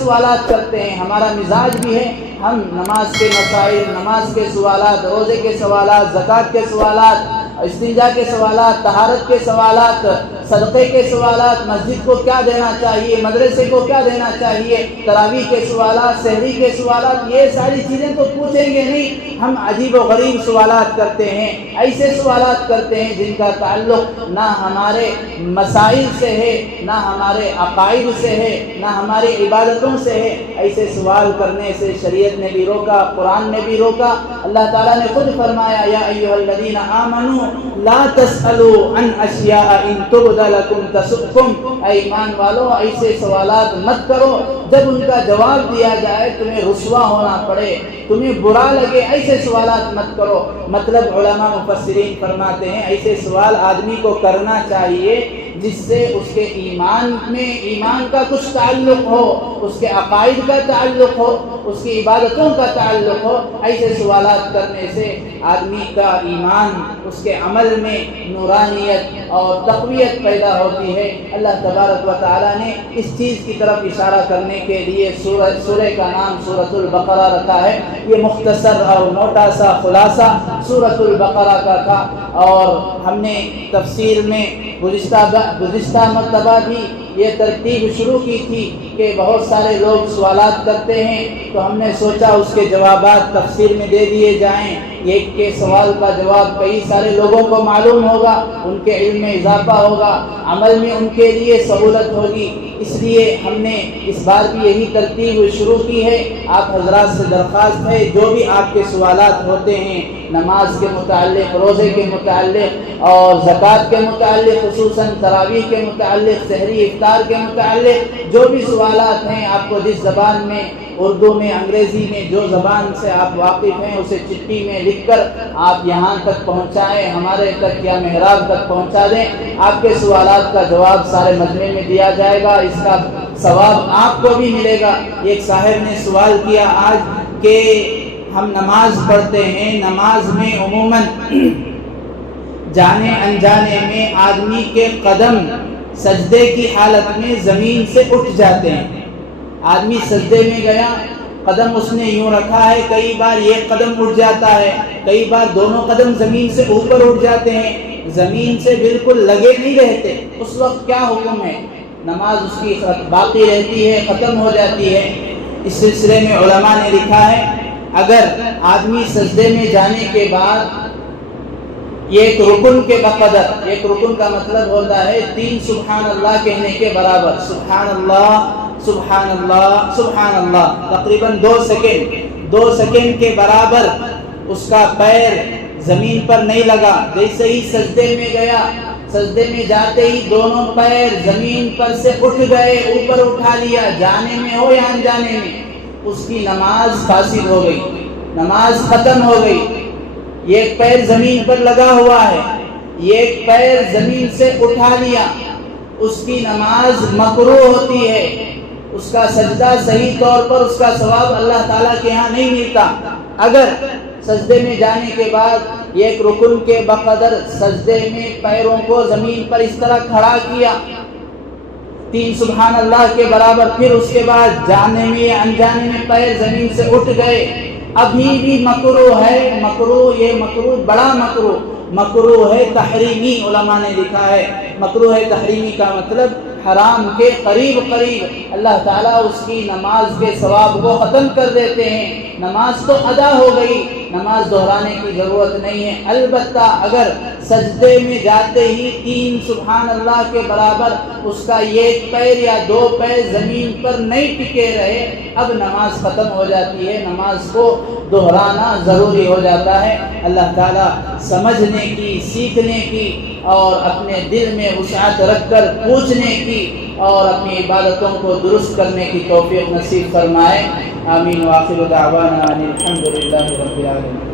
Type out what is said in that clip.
سوالات کرتے ہیں. ہمارا مزاج بھی ہے ہم نماز کے مسائل، نماز کے سوالات، روزے کے سوالات، زکوٰۃ کے سوالات، استنجا کے سوالات، طہارت کے سوالات، صدقے کے سوالات، مسجد کو کیا دینا چاہیے، مدرسے کو کیا دینا چاہیے، تراویح کے سوالات، سحری کے سوالات، یہ ساری چیزیں تو پوچھیں گے نہیں. ہم عجیب و غریب سوالات کرتے ہیں، ایسے سوالات کرتے ہیں جن کا تعلق نہ ہمارے مسائل سے ہے، نہ ہمارے عقائد سے ہے، نہ ہماری عبادتوں سے ہے. ایسے سوال کرنے سے شریعت نے بھی روکا، قرآن نے بھی روکا. اللہ تعالیٰ نے خود فرمایا یا ایھا الذین آمنوا لا تسألوا عن اشیاء ان تبد لکم تسؤکم. اے ایمان والو ایسے سوالات مت کرو جب ان کا جواب دیا جائے تمہیں رسوا ہونا پڑے، تمہیں برا لگے. ایسے سوالات مت کرو. مطلب علماء مفسرین فرماتے ہیں ایسے سوال آدمی کو کرنا چاہیے جس سے اس کے ایمان میں ایمان کا کچھ تعلق ہو، اس کے عقائد کا تعلق ہو، اس کی عبادتوں کا تعلق ہو. ایسے سوالات کرنے سے آدمی کا ایمان، اس کے عمل میں نورانیت اور تقویت پیدا ہوتی ہے. اللہ تبارک و تعالیٰ نے اس چیز کی طرف اشارہ کرنے کے لیے سورہ کا نام سورۃ البقرہ رکھا ہے. یہ مختصر اور موٹا سا خلاصہ سورۃ البقرہ کا تھا، اور ہم نے تفسیر میں گزشتہ مرتبہ بھی یہ ترتیب شروع کی تھی کہ بہت سارے لوگ سوالات کرتے ہیں تو ہم نے سوچا اس کے جوابات تفسیر میں دے دیے جائیں. ایک کے سوال کا جواب کئی سارے لوگوں کو معلوم ہوگا، ان کے علم میں اضافہ ہوگا، عمل میں ان کے لیے سہولت ہوگی. اس لیے ہم نے اس بار بھی یہی ترتیب شروع کی ہے. آپ حضرات سے درخواست ہے جو بھی آپ کے سوالات ہوتے ہیں نماز کے متعلق، روزے کے متعلق اور زکوٰۃ کے متعلق، خصوصاً تراویح کے متعلق، سحری افطار کے متعلق، جو بھی سوالات ہیں آپ کو جس زبان میں، اردو میں، انگریزی میں، جو زبان سے آپ واقف ہیں اسے چٹھی میں لکھ کر آپ یہاں تک پہنچائیں، ہمارے تک یا محراب تک پہنچا دیں. آپ کے سوالات کا جواب سارے مجمع میں دیا جائے گا، اس کا ثواب آپ کو بھی ملے گا. ایک صاحب نے سوال کیا آج کہ ہم نماز پڑھتے ہیں، نماز میں عموماً جانے انجانے میں آدمی کے قدم سجدے کی حالت میں زمین سے اٹھ جاتے ہیں. آدمی سجدے میں گیا، قدم اس نے یوں رکھا ہے، کئی بار یہ قدم اٹھ جاتا ہے، کئی بار دونوں قدم زمین سے اوپر اٹھ جاتے ہیں، زمین سے بالکل لگے نہیں رہتے. اس وقت کیا حکم ہے؟ نماز اس کی باقی رہتی ہے، ختم ہو جاتی ہے. اس سلسلے میں علماء نے لکھا ہے اگر آدمی سجدے میں جانے کے بعد ایک رکن کے بقدر، ایک رکن کا مطلب ہوتا ہے 3 سبحان اللہ کہنے کے برابر، سبحان اللہ سبحان اللہ سبحان اللہ، تقریباً 2 سیکنڈ کے برابر اس کا پیر زمین پر نہیں لگا. جیسے ہی سجدے میں گیا، سجدے میں جاتے ہی دونوں پیر زمین پر سے اٹھ گئے، اوپر اٹھا لیا، جانے میں ہو یا انجانے میں، اس کی نماز فاسد ہو گئی، نماز ختم ہو گئی. ایک پیر زمین پر لگا ہوا ہے، ایک پیر زمین سے اٹھا لیا، اس کی نماز مکروہ ہوتی ہے. اس کا سجدہ صحیح طور پر اس کا ثواب اللہ تعالیٰ کے ہاں نہیں ملتا. اگر سجدے میں جانے کے بعد ایک رکن کے بقدر سجدے میں پیروں کو زمین پر اس طرح کھڑا کیا 3 سبحان اللہ کے برابر، پھر اس کے بعد جانے میں یا انجانے میں پیر زمین سے اٹھ گئے، ابھی بھی مکروہ ہے. مکروہ، یہ مکروہ بڑا مکروہ ہے تحریمی. علماء نے لکھا ہے مکروہ تحریمی کا مطلب حرام کے قریب اللہ تعالیٰ اس کی نماز کے ثواب کو ختم کر دیتے ہیں. نماز تو ادا ہو گئی، نماز دہرانے کی ضرورت نہیں ہے. البتہ اگر سجدے میں جاتے ہی 3 سبحان اللہ کے برابر اس کا ایک پیر یا 2 پیر زمین پر نہیں ٹکے رہے، اب نماز ختم ہو جاتی ہے، نماز کو دہرانا ضروری ہو جاتا ہے. اللہ تعالیٰ سمجھنے کی، سیکھنے کی اور اپنے دل میں وسعت رکھ کر پوچھنے کی اور اپنی عبادتوں کو درست کرنے کی توفیق نصیب فرمائے. آمین. وآخر دعوانا ان الحمد للہ رب العالمین.